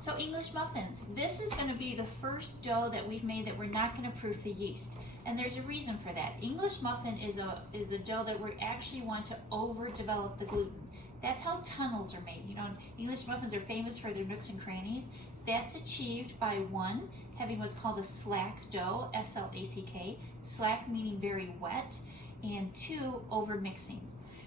So English muffins, this is going to be the first dough that we've made that we're not going to proof the yeast. And there's a reason for that. English muffin is a dough that we actually want to overdevelop the gluten. That's how tunnels are made. You know, English muffins are famous for their nooks and crannies. That's achieved by one, having what's called a slack dough, S-L-A-C-K, slack meaning very wet, and two, over mixing.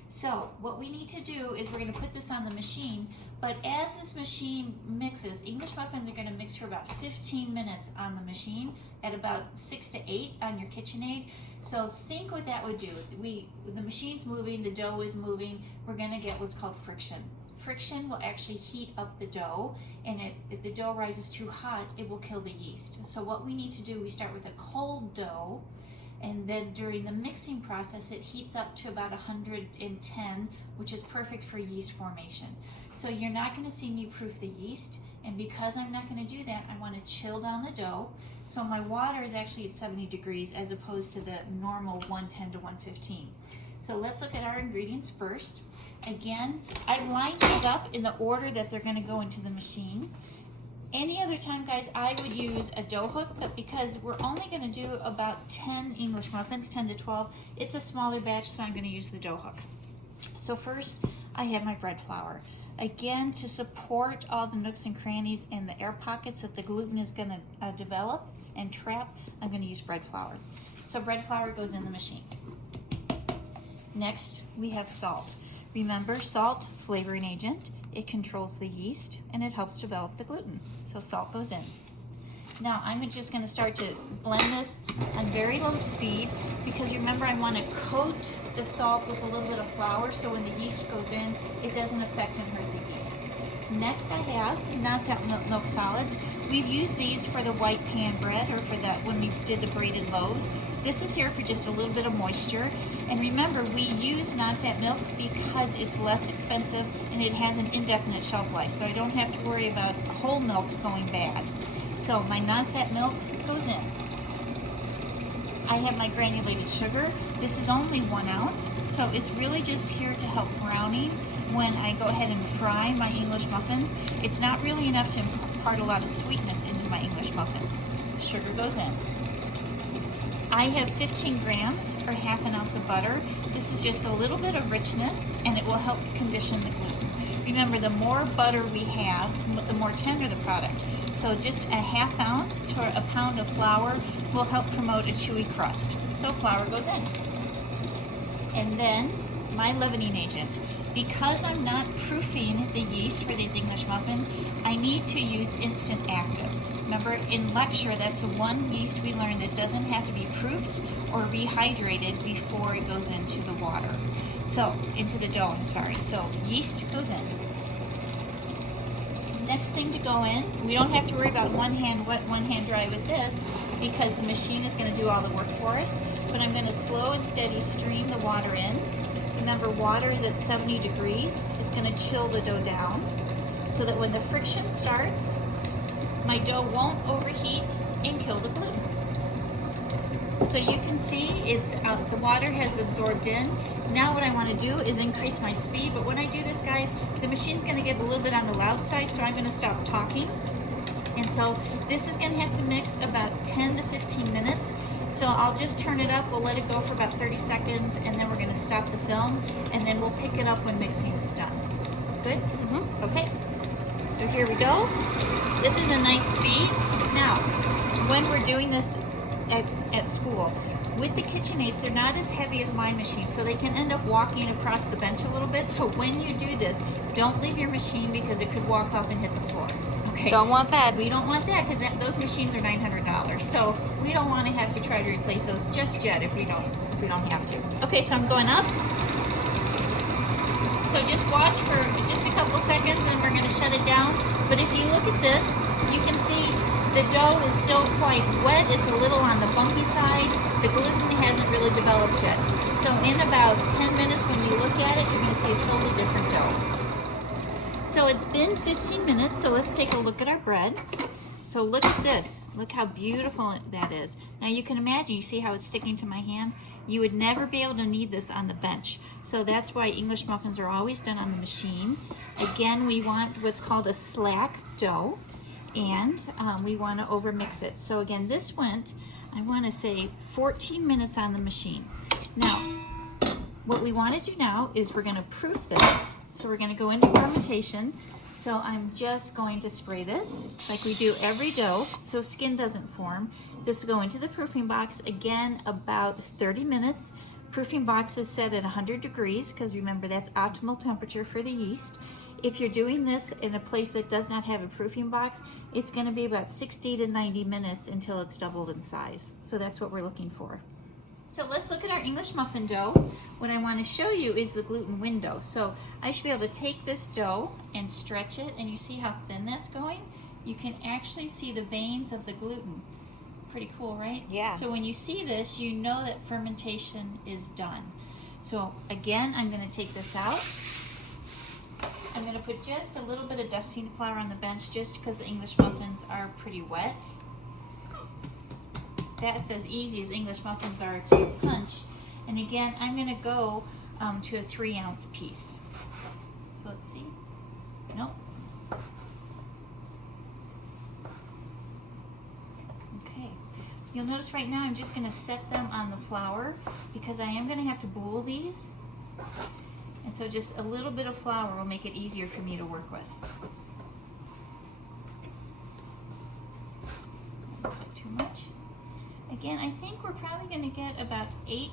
So what we need to do is we're going to put this on the machine, but as this machine mixes, English muffins are going to mix for about 15 minutes on the machine at about 6 to 8 on your KitchenAid. So think what that would do. The machine's moving, the dough is moving, we're going to get what's called friction. Friction will actually heat up the dough, and if the dough rises too hot, it will kill the yeast. So what we need to do, we start with a cold dough, and then during the mixing process, it heats up to about 110, which is perfect for yeast formation. So you're not going to see me proof the yeast, and because I'm not going to do that, I want to chill down the dough. So my water is actually at 70 degrees as opposed to the normal 110 to 115. So let's look at our ingredients first. Again, I've lined these up in the order that they're going to go into the machine. Any other time, guys, I would use a dough hook, but because we're only going to do about 10 English muffins, 10 to 12, it's a smaller batch, so I'm going to use the dough hook. So first, I have my bread flour. Again, to support all the nooks and crannies and the air pockets that the gluten is going to develop and trap, I'm going to use bread flour. So bread flour goes in the machine. Next, we have salt. Remember, salt, flavoring agent. It controls the yeast and it helps develop the gluten. So salt goes in. Now I'm just going to start to blend this on very low speed because remember I want to coat the salt with a little bit of flour so when the yeast goes in it doesn't affect and hurt the yeast. Next I have non-fat milk solids. We've used these for the white pan bread or for that when we did the braided loaves. This is here for just a little bit of moisture. And remember, we use non-fat milk because it's less expensive and it has an indefinite shelf life. So I don't have to worry about whole milk going bad. So my non-fat milk goes in. I have my granulated sugar. This is only 1 ounce. So it's really just here to help browning when I go ahead and fry my English muffins. It's not really enough to impart a lot of sweetness into my English muffins. Sugar goes in. I have 15 grams or ½ ounce of butter. This is just a little bit of richness and it will help condition the gluten. Remember, the more butter we have, the more tender the product. So just a ½ ounce to a pound of flour will help promote a chewy crust. So flour goes in. And then my leavening agent. Because I'm not proofing the yeast for these English muffins, I need to use instant active. Remember, in lecture, that's the one yeast we learned that doesn't have to be proofed or rehydrated before it goes into the water. So, into the dough, I'm sorry. So, yeast goes in. Next thing to go in, we don't have to worry about one hand wet, one hand dry with this because the machine is going to do all the work for us. But I'm going to slow and steady stream the water in. Remember, water is at 70 degrees. It's going to chill the dough down so that when the friction starts, my dough won't overheat and kill the gluten. So you can see it's out, the water has absorbed in. Now what I want to do is increase my speed, but when I do this, guys, the machine's going to get a little bit on the loud side, so I'm going to stop talking. And so this is going to have to mix about 10 to 15 minutes. So I'll just turn it up, we'll let it go for about 30 seconds, and then we're going to stop the film, and then we'll pick it up when mixing is done. Good? Mm-hmm. Okay. So here we go. This is a nice speed. Now, when we're doing this at school, with the KitchenAids, they're not as heavy as my machine, so they can end up walking across the bench a little bit. So when you do this, don't leave your machine because it could walk off and hit the floor. Okay. Don't want that. We don't want that because those machines are $900. So we don't want to have to try to replace those just yet if we don't have to. Okay, so I'm going up. So just watch for just a couple seconds and we're going to shut it down. But if you look at this, you can see the dough is still quite wet. It's a little on the bumpy side. The gluten hasn't really developed yet. So in about 10 minutes when you look at it, you're going to see a totally different dough. So it's been 15 minutes, so let's take a look at our bread. So look at this. Look how beautiful that is. Now you can imagine, you see how it's sticking to my hand? You would never be able to knead this on the bench. So that's why English muffins are always done on the machine. Again, we want what's called a slack dough. and we want to over mix it. So again, this went, I want to say 14 minutes on the machine. Now, what we want to do now is we're going to proof this. So we're going to go into fermentation. So I'm just going to spray this like we do every dough so skin doesn't form. This will go into the proofing box, again, about 30 minutes. Proofing box is set at 100 degrees because remember that's optimal temperature for the yeast. If you're doing this in a place that does not have a proofing box, it's going to be about 60 to 90 minutes until it's doubled in size. So that's what we're looking for. So let's look at our English muffin dough. What I want to show you is the gluten window. So I should be able to take this dough and stretch it, and you see how thin that's going? You can actually see the veins of the gluten. Pretty cool, right? Yeah. So when you see this, you know that fermentation is done. So again, I'm going to take this out. I'm going to put just a little bit of dusting flour on the bench just because the English muffins are pretty wet. That's as easy as English muffins are to punch. And again, I'm going to go to a 3-ounce piece. So let's see. Nope. Okay. You'll notice right now I'm just going to set them on the flour because I am going to have to boil these. And so just a little bit of flour will make it easier for me to work with. Looks like too much. Again, I think we're probably going to get about 8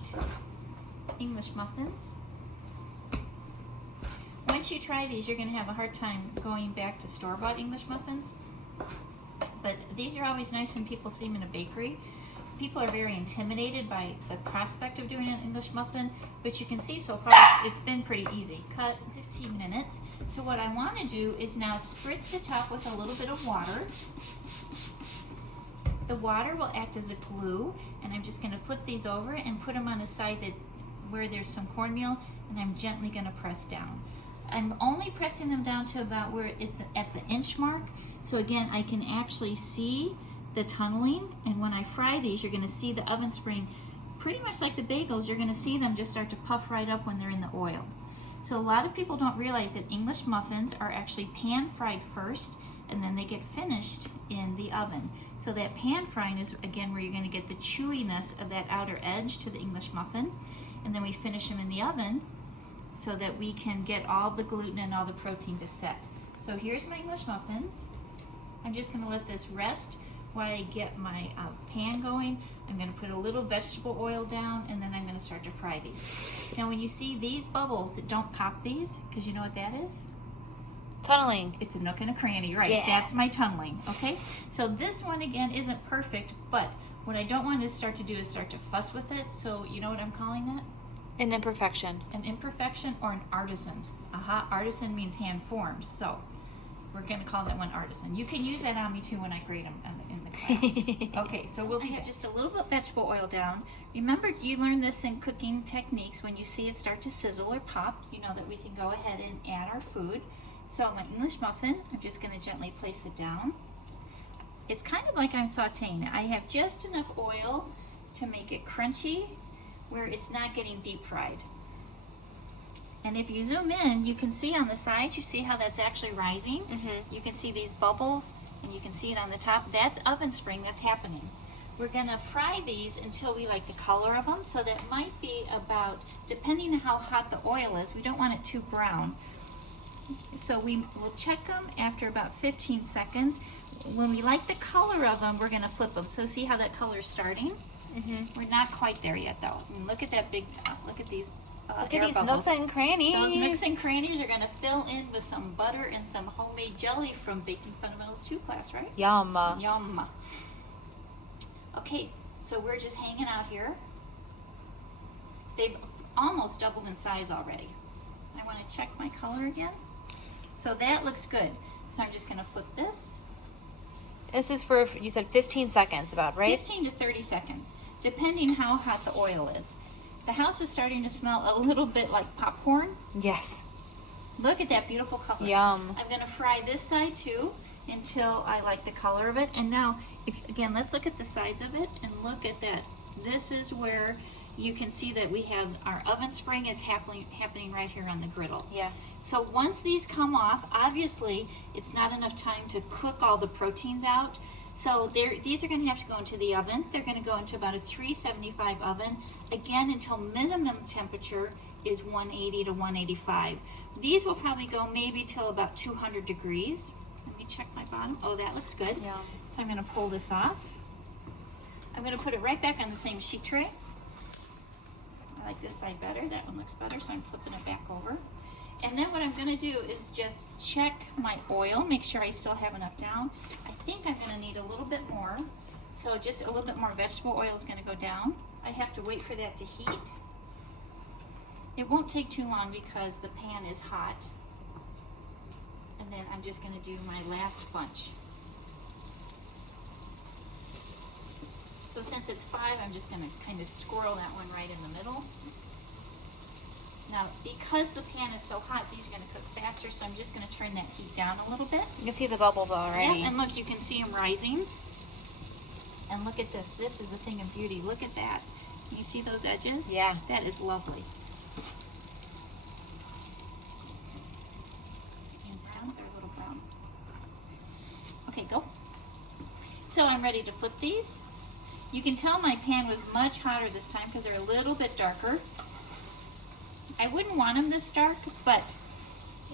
English muffins. Once you try these, you're going to have a hard time going back to store-bought English muffins. But these are always nice when people see them in a bakery. People are very intimidated by the prospect of doing an English muffin, but you can see so far it's been pretty easy. Cut 15 minutes. So what I want to do is now spritz the top with a little bit of water. The water will act as a glue, and I'm just going to flip these over and put them on a side that where there's some cornmeal, and I'm gently going to press down. I'm only pressing them down to about where it's at the inch mark. So again, I can actually see the tunneling, and when I fry these, you're going to see the oven spring pretty much like the bagels. You're going to see them just start to puff right up when they're in the oil. So a lot of people don't realize that English muffins are actually pan fried first, and then they get finished in the oven. So that pan frying is again where you're going to get the chewiness of that outer edge to the English muffin, and then we finish them in the oven so that we can get all the gluten and all the protein to set. So here's my English muffins. I'm just going to let this rest while I get my pan going. I'm going to put a little vegetable oil down, and then I'm going to start to fry these. Now when you see these bubbles, don't pop these, because you know what that is? Tunneling. It's a nook and a cranny, right? Yeah. That's my tunneling, okay? So this one, again, isn't perfect, but what I don't want to start to do is start to fuss with it. So you know what I'm calling that? An imperfection. An imperfection or an artisan. Aha, artisan means hand formed. So we're going to call that one artisan. You can use that on me too when I grade them in the class. Okay, so we'll have just a little bit of vegetable oil down. Remember, you learn this in cooking techniques. When you see it start to sizzle or pop, you know that we can go ahead and add our food. So my English muffin, I'm just going to gently place it down. It's kind of like I'm sauteing. I have just enough oil to make it crunchy where it's not getting deep fried. And if you zoom in, you can see on the sides, you see how that's actually rising? Mm-hmm. You can see these bubbles, and you can see it on the top. That's oven spring that's happening. We're going to fry these until we like the color of them. So that might be about, depending on how hot the oil is, we don't want it too brown. So we will check them after about 15 seconds. When we like the color of them, we're going to flip them. So see how that color is starting? Mm-hmm. We're not quite there yet, though. And look at that big, look at these Look air at these bubbles. nooks and crannies. Those nooks and crannies are going to fill in with some butter and some homemade jelly from Baking Fundamentals 2 class, right? Yum. Yum. Okay, so we're just hanging out here. They've almost doubled in size already. I want to check my color again. So that looks good. So I'm just going to flip this. This is for, you said 15 seconds about, right? 15 to 30 seconds, depending how hot the oil is. The house is starting to smell a little bit like popcorn. Yes. Look at that beautiful color. Yum. I'm going to fry this side too until I like the color of it. And now, again, let's look at the sides of it and look at that. This is where you can see that we have our oven spring is happening right here on the griddle. Yeah. So once these come off, obviously it's not enough time to cook all the proteins out. So these are going to have to go into the oven. They're going to go into about a 375 oven, again until minimum temperature is 180 to 185. These will probably go maybe till about 200 degrees. Let me check my bottom. Oh, that looks good. Yeah. So I'm going to pull this off. I'm going to put it right back on the same sheet tray. I like this side better. That one looks better, so I'm flipping it back over. And then what I'm going to do is just check my oil, make sure I still have enough down. I think I'm going to need a little bit more. So just a little bit more vegetable oil is going to go down. I have to wait for that to heat. It won't take too long because the pan is hot. And then I'm just going to do my last bunch. So since it's 5, I'm just going to kind of squirrel that one right in the middle. Now, because the pan is so hot, these are going to cook faster, so I'm just going to turn that heat down a little bit. You can see the bubbles already. Yeah, and look, you can see them rising. And look at this. This is a thing of beauty. Look at that. Can you see those edges? Yeah. That is lovely. Hands down. They're a little brown. Okay, go. So I'm ready to flip these. You can tell my pan was much hotter this time because they're a little bit darker. I wouldn't want them this dark, but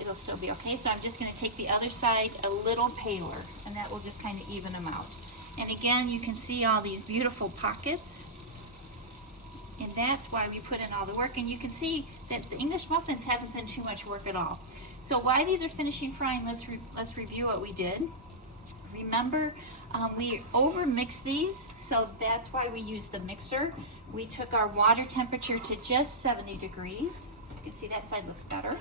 it'll still be okay. So I'm just going to take the other side a little paler, and that will just kind of even them out. And again, you can see all these beautiful pockets, and that's why we put in all the work. And you can see that the English muffins haven't been too much work at all. So while these are finishing frying, let's review what we did. Remember, we over mixed these, so that's why we used the mixer. We took our water temperature to just 70 degrees. You can see that side looks better.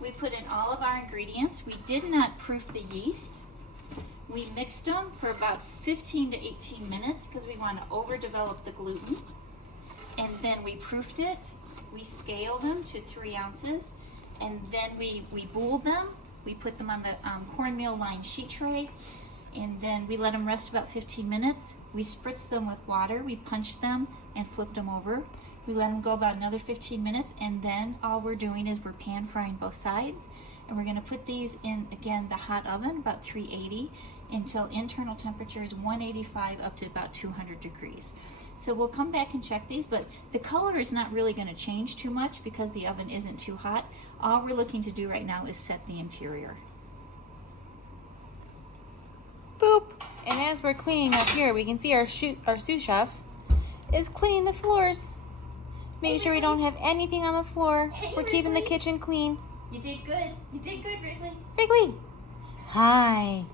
We put in all of our ingredients. We did not proof the yeast. We mixed them for about 15 to 18 minutes because we want to overdevelop the gluten. And then we proofed it. We scaled them to 3 ounces. And then we booled them. We put them on the cornmeal lined sheet tray. And then we let them rest about 15 minutes. We spritzed them with water. We punched them and flipped them over. We let them go about another 15 minutes, and then all we're doing is we're pan frying both sides. And we're gonna put these in, again, the hot oven, about 380, until internal temperature is 185 up to about 200 degrees. So we'll come back and check these, but the color is not really gonna change too much because the oven isn't too hot. All we're looking to do right now is set the interior. Boop. And as we're cleaning up here, we can see our sous chef is cleaning the floors. Making sure we don't have anything on the floor. We're keeping the kitchen clean. You did good. You did good, Wrigley. Wrigley. Hi.